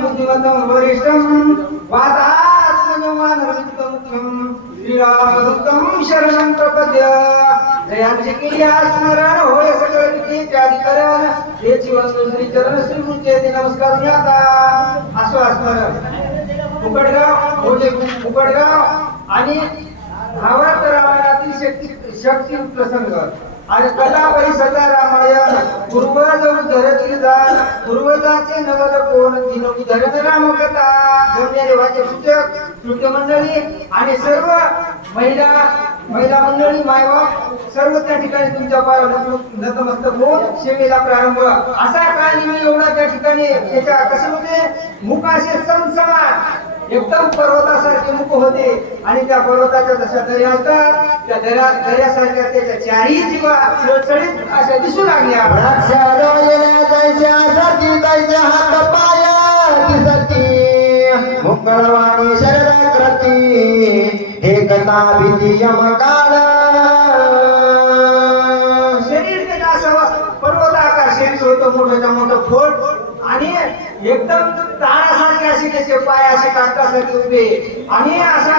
बुद्धिमत्तं वरिष्ठं वातात्मजमानरवित्तमुख्यं श्रीरामदूतं शरणं प्रपद्य जयांची केली स्मरण होय सकळ विद्येचे अधिकरण हेची वंदन श्री चरण श्री गुरुचे नमस्कार आता आस्मरण मुकटगाव आणि भावार्थ रामायणातील शक्ती प्रसंग आणि कथा परिसरचा रामायण पूर्वज धरतील दान पूर्वजाचे नवल कोण दिनोकी धरण रामकथा जमल्या देवाचे सूचक श्रुत्य मंडळी आणि सर्व महिला मंडळी मायबाप सर्व त्या ठिकाणी तुमच्या पायावर नतमस्तक होऊन सेवेला प्रारंभ असा काळ मी एवढा त्या ठिकाणी त्याच्या कसे होते मुखाशे समसमान एकदम पर्वतासारखे मुख होते आणि त्या पर्वताच्या जशा दर्या असतात त्या दर्यासारख्या त्याच्या चारही जीवा सळसळीत अशा दिसू लागल्या मंगळवाणी शरणाकृती हे कथा भीती यमकाळ शरीर त्याचा असं पर्वताकार शरीर होतं मोठं मोठं फोड आणि एकदम ताणासारखे असे त्याचे पाय असे काटकासारखे उभे आणि असा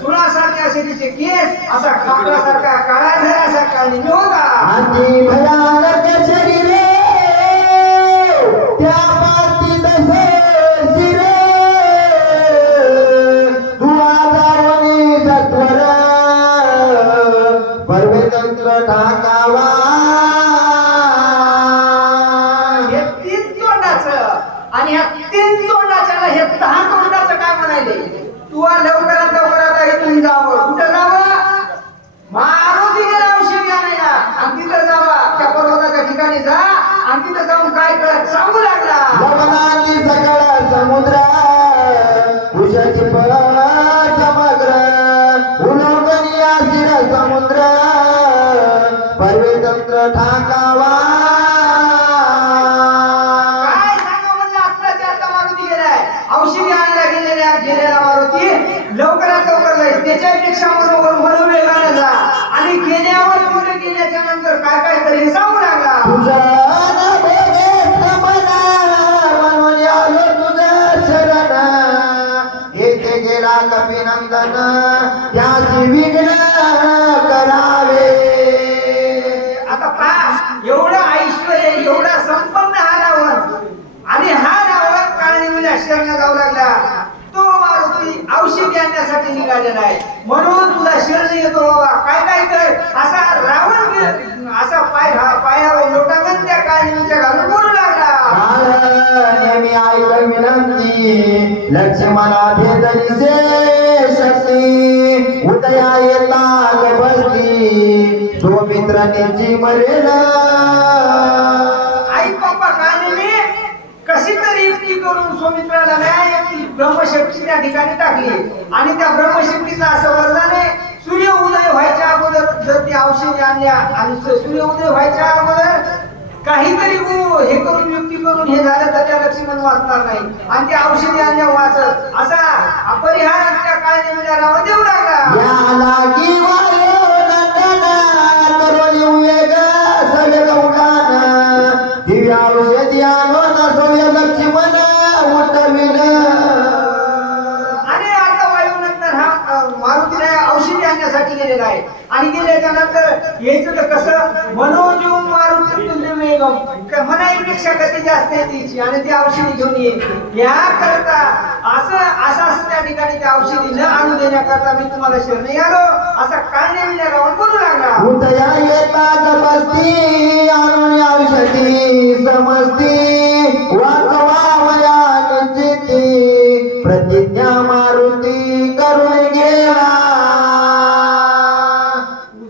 सुनासारखे असे त्याचे केस असा खापरासारखा काळा झऱ्यासारखा आणि होता अति भयानक शरीरे त्या पाती तसे शिरे धुवा जावणी सत्वर पर्वतंत्र ठाकावा आणि ह्या 3 तोंडाच्या हे 10 तोंडाचं काय म्हणाले तू लवकरात लवकर आता इथून जावं कुठं जावं मारुती गेला औषधी आणायला आणि तिथं जावा त्या पर्वताच्या ठिकाणी जा आणि तिथं जाऊन काय कळत सांगू लागला लवणाची सकळ समुद्र उषाची पळ समग्र उलवणी आशिर समुद्र पर्वतंत्र ठाकावा औषधी आणायला गेलेला मारुती लवकरात लवकर जाईल त्याच्यापेक्षा म्हणून वेगाने जा आणि गेल्यावर पुढे गेल्याच्या नंतर काय काय करेल सांगू लागला गेला कपिनंदन त्याची विघ्न करावे आता पहा एवढं ऐश्वर्य एवढा संपन्न हा रावण आणि हा रावण काळनिमित्त शरण जाऊ लागला तो मारुती औषधी आणण्यासाठी निघालेला आहे म्हणून तुला शरण येतो बाबा काय काय कर असा रावण असा पायावर लोटांगण त्या काळनिमित्त घालून बोलू लागला नेहमी ऐक विनंती लक्ष्मणा भेटलीचे शक्ती उदया येता बसली सौमित्रांची मरेल आई पप्पा काळनिमी कशी तरी युक्ती करून सौमित्राला न्याय ब्रह्मशक्ती त्या ठिकाणी टाकली आणि त्या ब्रह्मशक्तीचा असं वरदान आहे सूर्य उदय व्हायच्या अगोदर जर ती औषधी आणल्या आणि सूर्य उदय व्हायच्या अगोदर काहीतरी हे करून युक्ती करून हे झालं तर त्या लक्ष्मण वाचणार नाही आणि त्या औषधी आणल्या वाचत असा अपरिहार त्या काळामध्ये रावण देऊ लागला दिव्या औषधी आणून लक्ष्मण आणि आता वायूनंतर हा मारुतीला औषधी आणण्यासाठी गेलेला आहे आणि गेल्याच्या नंतर यायचं तर कसं मनोजू मारुती तुल्य मेघम मनाईपेक्षा गती जास्त आहे तिची आणि ती औषधी घेऊन येईल या करता असं त्या ठिकाणी त्या औषधी न आणू देण्याकरता मी तुम्हाला शरणी आलो असा काळनेमीला रावण बोलू लागला उदया येतात बसती आणून औषधी समजती वाचवावया निश्चिती प्रतिज्ञा मारुती करून गेला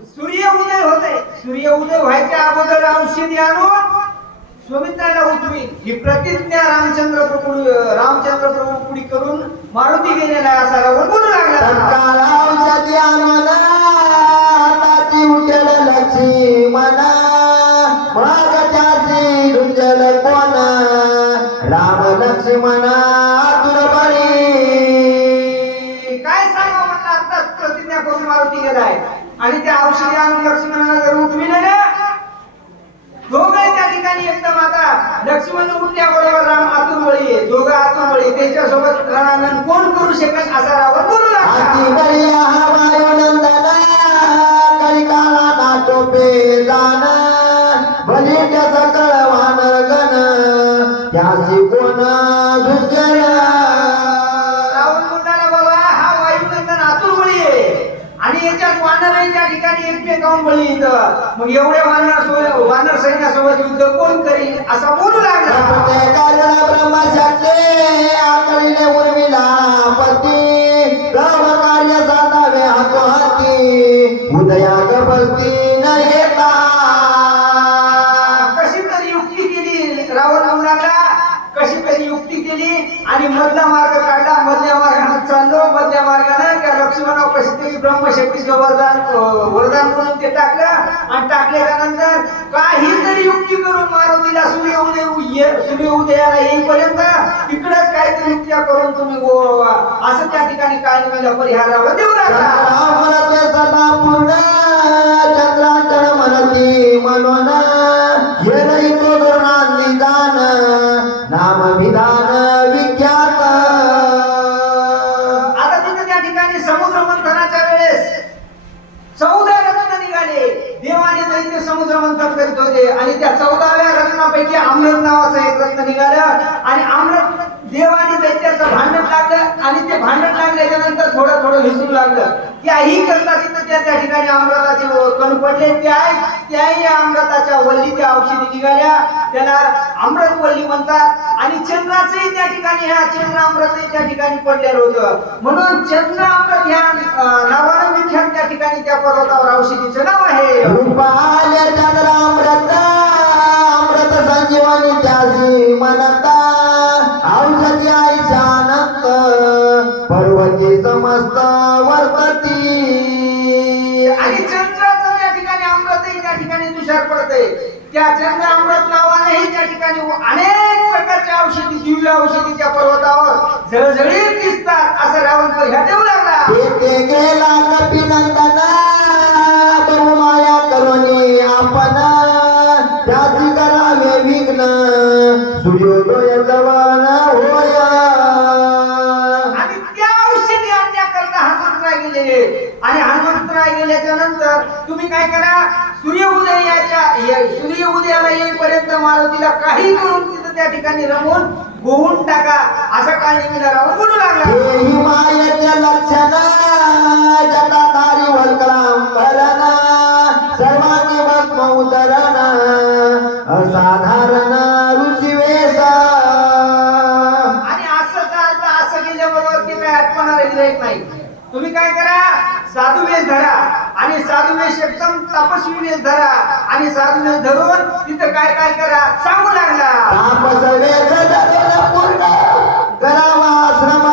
सूर्य उदय व्हायच्या अगोदर औषधी आणून सौमित्राला उठवी ही प्रतिज्ञा रामचंद्र प्रभू पुढी करून मारुती गेलेला आहे असा रावण बोलू लागला औषधी आम्हाला ताची उठेल लक्ष्मणा मग त्याची दुजल कोण राम लक्ष्मणा तुरबळी काय सांगा म्हणलं आता प्रतिज्ञा करून मारुती गेलाय आणि त्या औषधी आणून लक्ष्मणाला जर उठविलं ना दोघे त्या ठिकाणी एकदम आता लक्ष्मण उठल्याबरोबर राम आतुरबळी आहे, दोघं आतुरबळी, त्याच्यासोबत रणनंदन कोण करू शकत असा रावण बोलू हाती लागला. बळिया हा वायुनंदना कलिकाला नाटोपे जाण बलिच्या सकळ वानर गण त्यासी कोण झुंजल. रावण म्हणाला बाबा हा वायुनंदन आतुरबळी आहे आणि याच्यात वानरही त्या ठिकाणी एकमेकांवर बळी येतं, मग एवढ्या वानर सैन्यासोबत युद्ध कोण करील असा बोलू लागला. प्रत्येक कारण ब्रह्मशास्त्रे आकळीने उर्मिला पती राम कार्य साधावे हातो हाती उदया गपस्ती न येता. कशी तरी युक्ती केली, रावण म्हणू लागला कशी तरी युक्ती केली आणि मधला मार्ग काढला. मधल्या मार्गाने चाललो, मधल्या मार्गाने त्या लक्ष्मणावर कशी तरी ब्रह्मशक्तीचं वरदान म्हणून ते टाकलं आणि टाकल्याच्या नंतर काहीतरी युक्ती करून मारुतीला सूर्योदयाला येईपर्यंत तिकडेच काहीतरी युक्त्या करून तुम्ही असं त्या ठिकाणी काळजीचा परिहार देऊ लागला. म्हणते सदा पूर्ण चंद्राचरण म्हणती मनोन ये नाही तो धोरणांनी दान नाम विधान विख्यात. आता तिथे त्या ठिकाणी समुद्र मंथनाच्या वेळेस 14 रत्न निघाले. देव आणि दैत्य समुद्र मंथन करीत होते आणि त्या 14व्या रत्नापैकी अमृत नावाचं एक रत्न निघालं आणि अमृत देव आणि दैत्याचं भांडण लागलं आणि ते भांडण लागल्याच्या नंतर थोडं थोडं हिसू लागलं. त्याही करता तिथं त्या ठिकाणी अमृताचे कण पडले. त्याही अमृताच्या वल्ली त्या औषधी निघाल्या, त्याला अमृत वल्ली म्हणतात. आणि चंद्राचंही त्या ठिकाणी ह्या चंद्र अमृतही त्या ठिकाणी पडलेलं होतं, म्हणून चंद्र अमृत ह्या नावानं विख्यात त्या ठिकाणी त्या पर्वतावर औषधीचं नाव आहे. रूपाले चंद्रामृत अमृत संजीवनी त्यासी म्हणता औषधी आईच्या अनंत पर्वती समस्त वर्तती. आणि चंद्राचं त्या ठिकाणी अमृतही त्या ठिकाणी तुषार पडतंय. त्या चंद्र अमृत नावानेही त्या ठिकाणी अनेक प्रकारच्या औषधी, दिव्य औषधी त्या पर्वतावर झळझळीत दिसतात असं रावण ह्या देऊ लागला. तेथे गेला कपिनंदना बहुमाया करुणी आपण त्याची करावे विघ्न सूर्योदय जवळ होय. आणि त्या औषधी आणण्याकरता हनुमंतराय गेले आणि हनुमंतराय गेल्याच्या नंतर तुम्ही काय करा, सूर्य उदयाला येईपर्यंत मारुतीला काही करून तिथं त्या ठिकाणी रमवून गोवून टाका असं काळजीला रावण बोलू लागला. देही मायेचे लक्षण जटाधारी वल्कलाम भरण सर्वांगी भस्म उतरण असाधारण ऋषिवेश. आणि असं चालतं, असं गेल्याबरोबर ते काय आठवणार नाही. तुम्ही काय करा, साधू वेश धरा आणि साधू वेश एकदम तपस्वी वेश धरा आणि साधू वेश धरून तिथं काय काय करा सांगू लागला. तापस वेश धरेल पूर्ण करावा आश्रम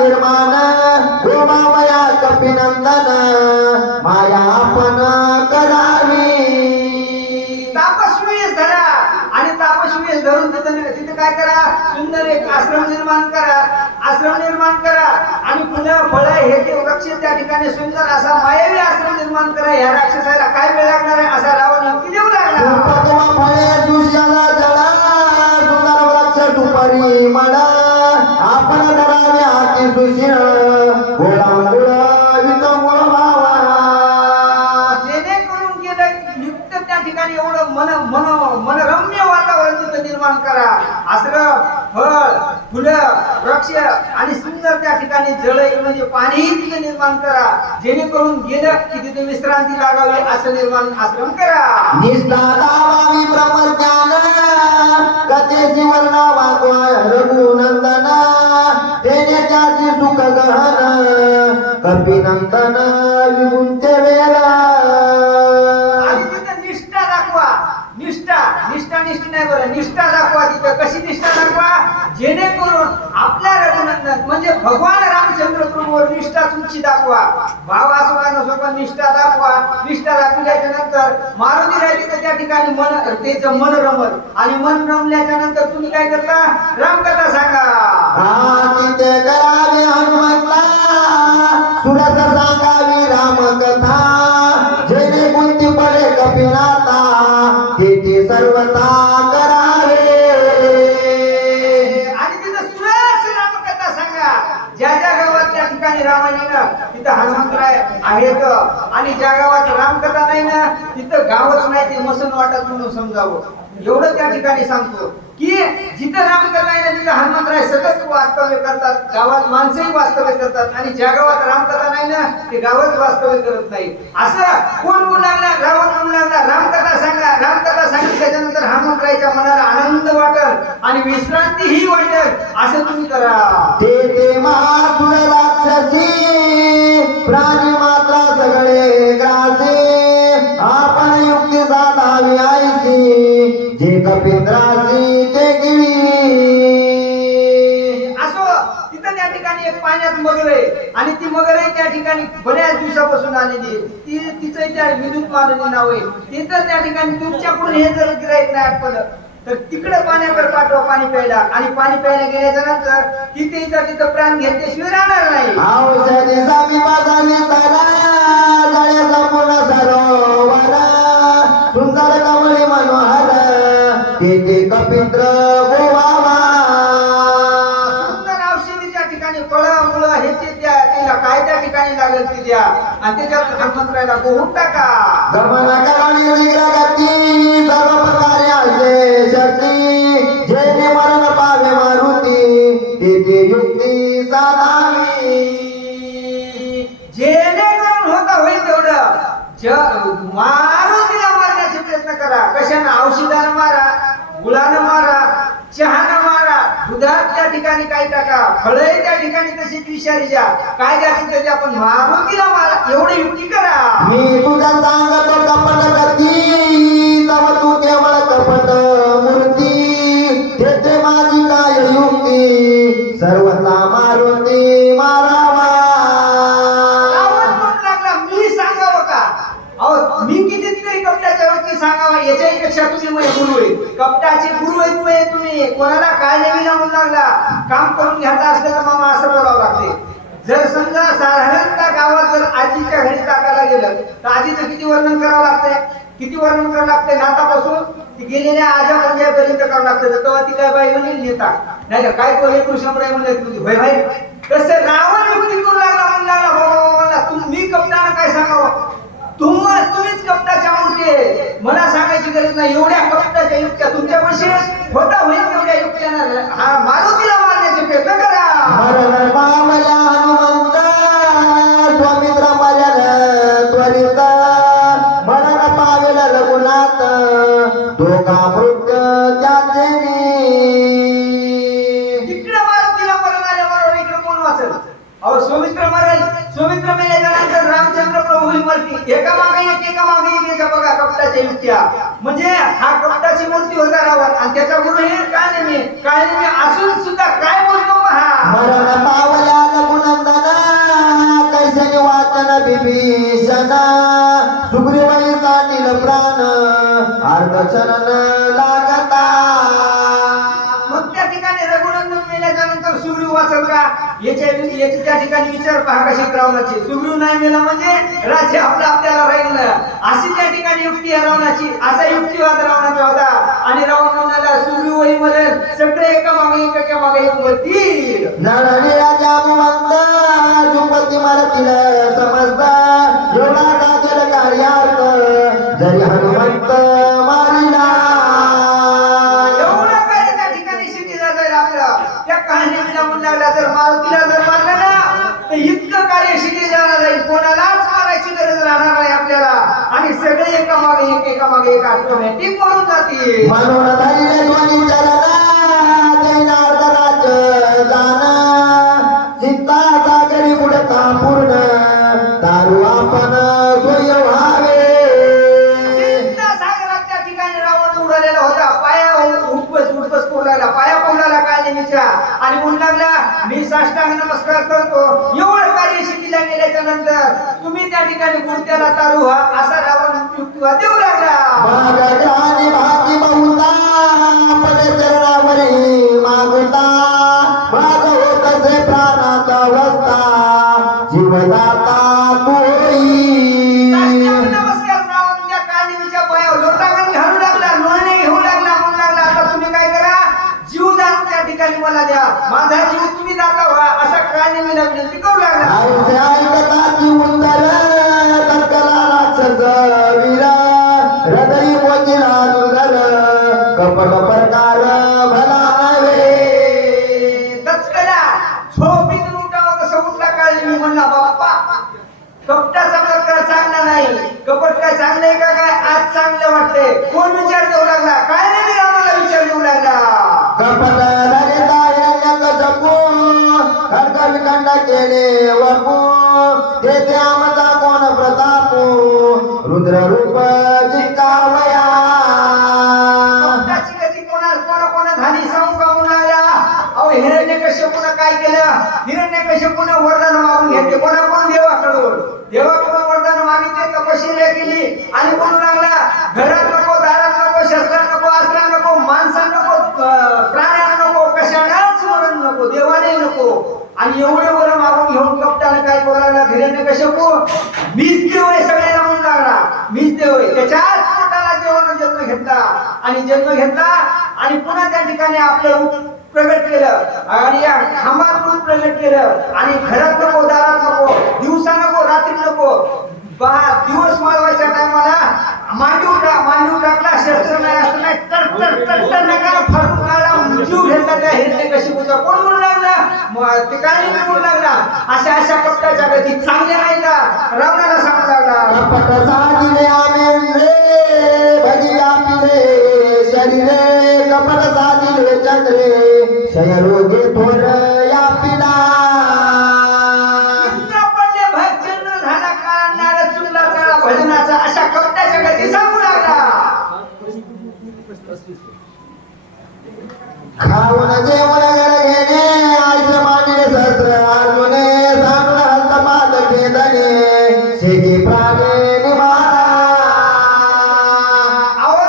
निर्माण गोमामया कपिनंदन माया आपण करावी. तापस्वी वेश धरा आणि तापस्वी वेश धरून तिथं काय करा, सुंदर एक आश्रम निर्माण करा. आश्रम निर्माण करा आणि पुन्हा फळ हे ते वृक्ष त्या ठिकाणी सुंदर असा मायावी आश्रम निर्माण करा. ह्या राक्षसाला काय वेळ लागणार आहे असा रावण युक्ती देऊ लागला. फळे दुष्यला जळा सुंदर वृक्ष दुपारी म्हणा आपण धरावे हाती सुशीळ गोळांगुळ वितमुळ भावा. जेणेकरून गेलं युक्त त्या ठिकाणी एवढं मनरम्य वातावरण तिथं निर्माण करा. आश्रम, फळ, फुलं, वृक्ष आणि सुंदर त्या ठिकाणी जळई म्हणजे पाणीही तिथे निर्माण करा. जेणेकरून गेलं की तिथे विश्रांती लागावी असं निर्माण आश्रम करा. निष्ठा लावावी ब्रह्मज्ञान कथेची वर्णा वागवा रघुनंदन तेने त्याची सुख गहन कपिनंदन विगुंते वेळा. आणि तिथं निष्ठा दाखवा. निष्ठा नाही बरं, निष्ठा दाखवा. तिथं कशी निष्ठा दाखवा, जेणेकरून आपल्या रघुनंदन म्हणजे भगवान रामचंद्र प्रभूवर निष्ठा तुमची दाखवा. भाव असो का नसो पण निष्ठा दाखवा. निष्ठा दाखवल्याच्या नंतर मारुती राहिली त्या ठिकाणी त्याचं मन रमल आणि मन रमल्याच्या नंतर तुम्ही काय करता, रामकथा सांगा. तिथे करावे हनुमंता सुरस सांगावी रामकथा जेणे गुंती पडे कपिनाथा तेथे सर्वता करावे. आहेत. आणि ज्या गावात रामकथा नाही ना तिथं गावच नाही, ते मसन वाटत म्हणून समजावं. एवढं त्या ठिकाणी सांगतो की जिथं रामकथा नाही ना तिथं हनुमंतराय सतत वास्तव्य करतात, गावात माणसंही वास्तव्य करतात. आणि ज्या गावात रामकथा नाही ना ते गावच वास्तव्य करत नाही. असं कोण म्हणू लागला, रावण म्हणू लागला रामकथा सांगा. रामकथा सांगितल्याच्यानंतर हनुमंतरायच्या मनाला आनंद वाटेल आणि विश्रांतीही वाटेल. असं तुम्ही करा. ते महासुर राक्षसी प्राणी मात्रा सगळे ग्रासे आपण युक्ती साधावी आईसी जे कपिंद्रासी ते गिवी. असो तिथं त्या ठिकाणी एक पाण्यात मगर आहे आणि ती मगर आहे त्या ठिकाणी बऱ्याच दिवसापासून आलेली आहे. तिचं त्या विद्युत मालनी नाव आहे. तिथं त्या ठिकाणी तुमच्याकडून हे जर गिराईक नाही आटपलं तर तिकडे पाण्याकडे पाठवा पाणी प्यायला. आणि पाणी प्यायला गेल्याच्या नंतर तिथं प्राण घेतल्याशिवाय राहणार नाही. औषधी समीपासामी तारा जळ्याचा पूर्ण सरोवर सुंदर कमळी मनोहर तेथे कपिंद्र गोवावा. सुंदर औषधी त्या ठिकाणी फळं मुळं हे ते तिला काय त्या ठिकाणी लागेल ते द्या आणि त्याच्यात हनुमंतरायला गोहून टाका. गमन करणी विग्रहती सर्व प्रकारे असे शक्ती जेणे मरण पावे मारुती तेथे युक्ती साधावी. जेणेकरून होता होईल तेवढं मारुतीला मारण्याचे प्रयत्न करा. कशानं? औषधानं मारा, गुळानं मारा, चहानं मारा, दुधात त्या ठिकाणी काही टाका, फळे त्या ठिकाणी तशीच विषारी द्या, काय द्यायचं ते द्या, पण मारुतीला मारा. एवढी युक्ती करा. मी तुझा सांगतो कपट गती तव तू केवळ कपट मूर्ती तेथे माझी काय युक्ती सर्वता मारुती मारावा. रावण म्हणू लागला मी सांगावं का? अहो मी कितीतरी कपटाच्या वरती सांगावा, याच्याही पेक्षा तुम्ही माझे गुरु आहे. कपटाचे गुरु आहे तुम्ही. कोणाला काय नवीन म्हणू लागला? काम करून घ्यायचं असलं तर मामा असं बोलावं लागते. जर समजा साधारणतः गावात जर आजीच्या घरी टाकायला गेलं तर आजीचं किती वर्णन करावं लागतंय? किती वर्णन करावं लागतंय? नातापासून ती गेलेल्या आजा पंजापर्यंत करावं लागतं. तर तेव्हा ती काय बाई म्हणेल नेता, नाही तर काय तो कृष्णपणे म्हणले तुझी होय भाई. तसं रावण युक्ती करू लागला, म्हणू लागला बाबा मला तुम्ही कपटानं काय सांगावं? तुम्हीच कपटाच्या मूर्ती आहे, मला सांगायची गरज नाही. एवढ्या कपटाच्या युक्त्या तुमच्यापाशी होता होईल तेवढ्या युक्त्यानं हा मारुतीला मारण्याचे प्रयत्न करा. मरण पावला हनुमंत स्वामित्र मरण त्वरित मरण पावेल रघुनाथ तो का मृत्य त्याचे इकडे मारुतीला मरण आल्याबरोबर इकडे कोण वाचल? अहो सौमित्र मरेल. सौमित्र मेल्यानंतर रामचंद्र प्रभू मरतील. एका मागे एक याच्या बघा कपटाच्या युक्त्या. म्हणजे हा कपटाची मूर्ती होता रावण आणि त्याचा गुरु हे काळनेमी असून सुद्धा काय बोलतो पहा. मरण पावल्या रघुनंदन कैसने वाचन विभीषण सुग्रीवई जातील प्राण अर्धक्षण लागता. मग त्या ठिकाणी रघुनंदन मेल्याच्या नंतर सुग्रीव वाचल का? याची त्या ठिकाणी विचार पहा कशी रावणाची. सुग्रीव नाही मेला म्हणजे राज्य आपल्याला राहील ना, अशी त्या ठिकाणी युक्ती आहे रावणाची. असा युक्तिवाद रावणाचा होता. आणि रावण म्हणाला सुग्रीवही मरेल, सगळे एका मागे एक मरतील. नरने राजा मुमंत जुपती मरतील समजत एवढा काजल कार्यार्थ जरी हनुमंत मारिला. एवढं काय त्या ठिकाणी सिद्धीला जाईल आपल्याला. त्या कहाणीला म्हणला जर मारुतीला जर मारलं ना तर इतकं कार्य सिद्धी जाणार जाईल, कोणालाच मारायची गरज राहणार नाही आपल्याला. आणि सगळे एका मागे एक ऑटोमॅटिक मरून जातील. म्हणून धरिले ध्वनी चरणा दैनार्थ राज जाण चिंता सागरी बुडता पूर्ण दारू आपण सोय व्हावे. चिंता सागरात त्या ठिकाणी रावण उडालेला होता. पाया उठबस करू लागला, पाया पडला काळनेमीच्या आणि म्हणू लागला मी साष्टांग नमस्कार करतो. एवढं कार्य सिद्धीला गेल्याच्या नंतर तुम्ही त्या ठिकाणी मूर्त्याला तारू व्हा असा रावण युक्तिवाद देऊ लागला. माझ्या ज्ञानी भाती बहुता पदे चरणावरी मागता माझ होतसे प्राणाचा अवस्था जीवदाता तोई. साष्टांग नमस्कार रावण त्या काळनेमीच्या पायावर लोटांगण घालू लागला, लोळणे घेऊ लागला, म्हणू लागला आता तुम्ही काय करा, जीवदान त्या ठिकाणी मला द्या, माझा जीव तुम्ही दाता व्हा असा काळनेमीला विनंती करू लागला. ऐकता ती उंदर कपट काय चांगलं आहे का काय? आज चांगलं वाटतंय. कोण विचार देऊ लागला? काय नाही रामाला विचार देऊ लागला. कपट ललिता हिरण्यक जपू खडक विखंड केले वपू तेथे आमचा कोण प्रतापू रुद्र रूप जिंकावया. कपटाची गती कोणा झाली सांगू का मुलाला? अहो हिरण्यकश्यपूने काय केलं? हिरण्यकश्यपूने वरदान मागून घेतले. कोण देवाकडून वरदान मागितले, तपश्चर्या केली आणि बोलू लागला घरात नको, दारात नको, शस्त्रात नको, अस्त्रात नको, माणसात नको, प्राण्यात नको, कशालाच वरण नको, देवाने नको. आणि एवढे वर मागून घेऊन कपटाने काय करू लागला? हिरण्यकश्यपू मीच देव आहे सगळ्याला म्हणू लागला. मीच देव आहे. त्याच्याच पोटाला देवानं जन्म घेतला आणि पुन्हा त्या ठिकाणी आपलं रूप प्रगट केलं आणि या खांबात रूप प्रगट केलं. आणि घरात नको, दारात नको, दिवसा नको, रात्री नको, दिवस माळवायच्या टायमाला मांडीव टाकला, शस्त्र नाही, अस्त्र नाही, तर नका फाडून काढला, जीव घेतला त्या हिरण्यकश्यपूचा. कोण म्हणू लागला? ते काय म्हणू लागला? अशा कपटाच्या गती चांगल्या नाही का? रावणाला सांगू लागला. कपट साधिले आमेंद्रे भजी आपिले शरीरे कपट साधिले चंद्रे क्षयरोगे थोर यापिला. झाला काढणारा चुकला चढा भजनाचा. अशा कपटाच्या गती सांगू लागला. खाऊन जेवण घर घेणे आईस मांडले सहस्र अर्जुने सांगून हस्तपाद खेदणे शेगी प्राणे निवारा.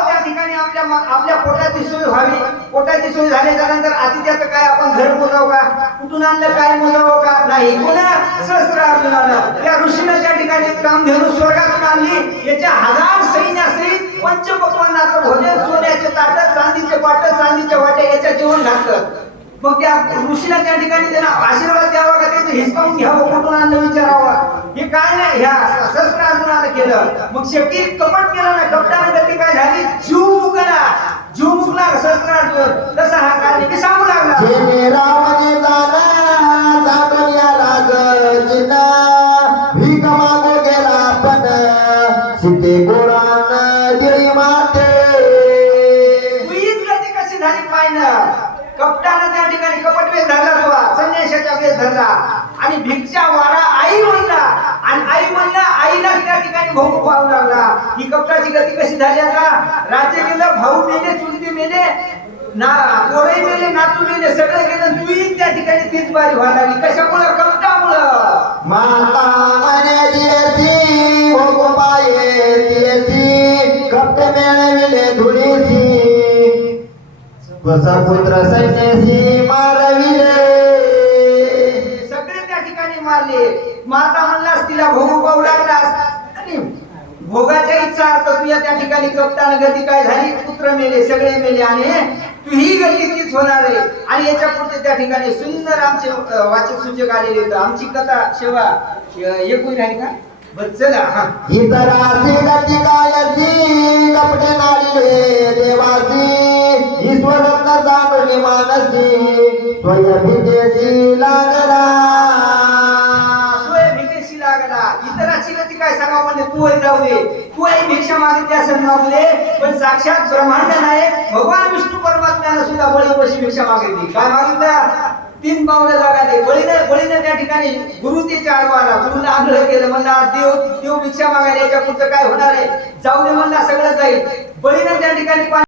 त्या ठिकाणी आपल्या पोटाची सोय व्हावी. पोटाची सोय झाल्याच्या नंतर आतिथ्याचं काय आपण घर मोजावं का? कुठून आणलं काय मोजावं का? नाही. पुन्हा सहस्र अर्जुनानं त्या ऋषीनं त्या ठिकाणी कामधेनू स्वर्गातून आणली. याच्या 1000 सैन्यासहित पंचपक्वान्नाचं भोजन, सोन्याचे ताट, चांदीचे पाट, चांदीच्या वाट्या याच्या जेवण घातलं. मग त्या ऋषीला त्या ठिकाणी त्यांना आशीर्वाद द्यावा का त्याचं हिसकावून घ्यावं, कुठून आणलं विचारावं. हे काय नाही, ह्या सहस्र अर्जुनानं केलं. मग शेवटी कपट केलं ना. कपटाने गती काय झाली? जीव मुकला सहस्र अर्जुन. तसा हा काळ की सांगू लागला. जेने रावणे जाना जातून याला गजिना भीक मागू गेला पण सीते गोरान दिली माते. तुझीच गती कशी झाली पाहिनं? कपटानं त्या ठिकाणी कपट वेश धरला, तो संन्यासाचा वेश धरला आणि भिक्षा वारा आई म्हणला. आणि आई म्हणला, आईला त्या ठिकाणी भोग व्हावं लागला. ही कपटाची गती कशी झाली? आता राज्य गेलं, भाऊ मेले, चुलते मेले, पोरही मेले, नातू मेले, सगळं गेलं. तुही त्या ठिकाणी तीच बारी व्हायला लागली. कशामुळं? कपटामुळं. माता मने दियेसी भोग पाये दियेसी कपट मेळविले धुळीसी पुत्र सैन्यासी मारविले. सगळे त्या ठिकाणी मारले. माता म्हणलास, तिला भोग पाहू लागलास आणि भोगाच्या इच्छा अर्थ तुझ्या त्या ठिकाणी कपटानं गती काय झाली? पुत्र मेले, सगळे मेले आणि तुही गती तीच होणार आहे. आणि याच्या पुढचे त्या ठिकाणी सुंदर आमचे वाचक सूचक आलेले होते. आमची कथा शेवा एक होईल आहे का? बर चला. इतराची गती कायसी कपटे नाडिले देवासी ईश्वरत्न जाणली मानसी स्वयं लागला. इतराची गती काय सांगा म्हणजे तू जाऊ दे, तू भिक्षा मागितली असं मागू दे. पण साक्षात ब्रह्मांड नायक भगवान विष्णू परमात्म्यानं सुद्धा बळीपाशी भिक्षा मागितली. काय मागितलं? 3 पावलं जागा दे. बळीनं त्या ठिकाणी गुरु त्याच्या आडवाला, गुरुला आग्रह केलं. म्हणला देव भिक्षा मागायला, याच्या पुढचं काय होणार आहे? जाऊ दे म्हणला, सगळं जाईल. बळीनं त्या ठिकाणी